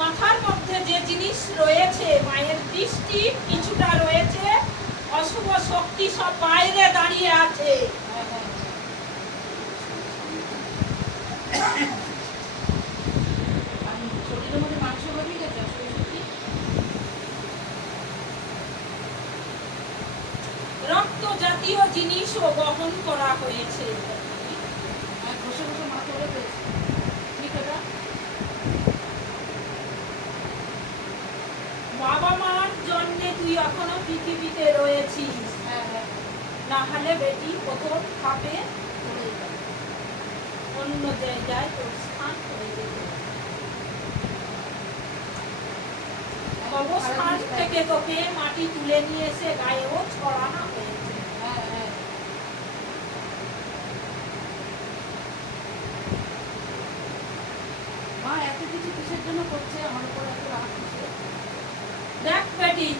মাথার মধ্যে যে জিনিস রয়েছে, মায়ের দৃষ্টি কিছুটা রয়েছে, অশুভ শক্তি সব বাইরে দাঁড়িয়ে আছে। রক্ত জাতীয় জিনিসও বহন করা হয়েছে। বাবা মার জন্য তুই এখনো পৃথিবীতে রয়েছিস, না হলে বেটি প্রথম খাপে অন্য জায়গায় তোর স্থান হয়ে যেত। অবস্থান থেকে তোকে মাটি তুলে নিয়ে এসে গায়েও ছড়ানো হয়েছে। মা এত কিছু কিসের জন্য করছে আমার উপর এত রাগ করছে? দেখ বেটি,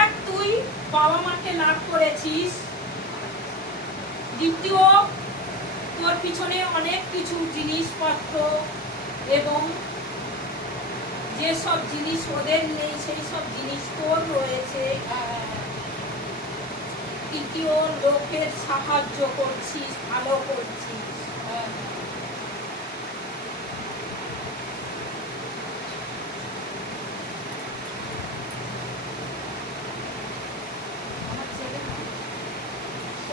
এক তুই বাবা মাকে লাভ করেছিস, দ্বিতীয় তোর পিছনে অনেক কিছু জিনিসপত্র এবং যেসব জিনিস ওদের নেই সেই সব জিনিস তোর রয়েছে। তৃতীয় লোকের সাহায্য করছিস, ভালো করছিস।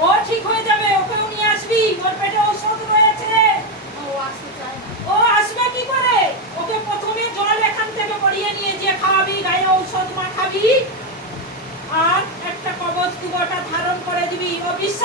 ও ঠিক হয়ে যাবে, ওকেও নিয়ে আসবি, ওর পেটে ঔষধ রয়েছে। ও আসতে চায় না। ও আসবে কি করে? ওকে প্রথমে জল এখান থেকে পড়িয়ে নিয়ে যে খাওয়াবি, গায়ে ঔষধ মাখাবি, আর একটা কবচ দুটা ধারণ করে দিবি। ও বিশ্বাস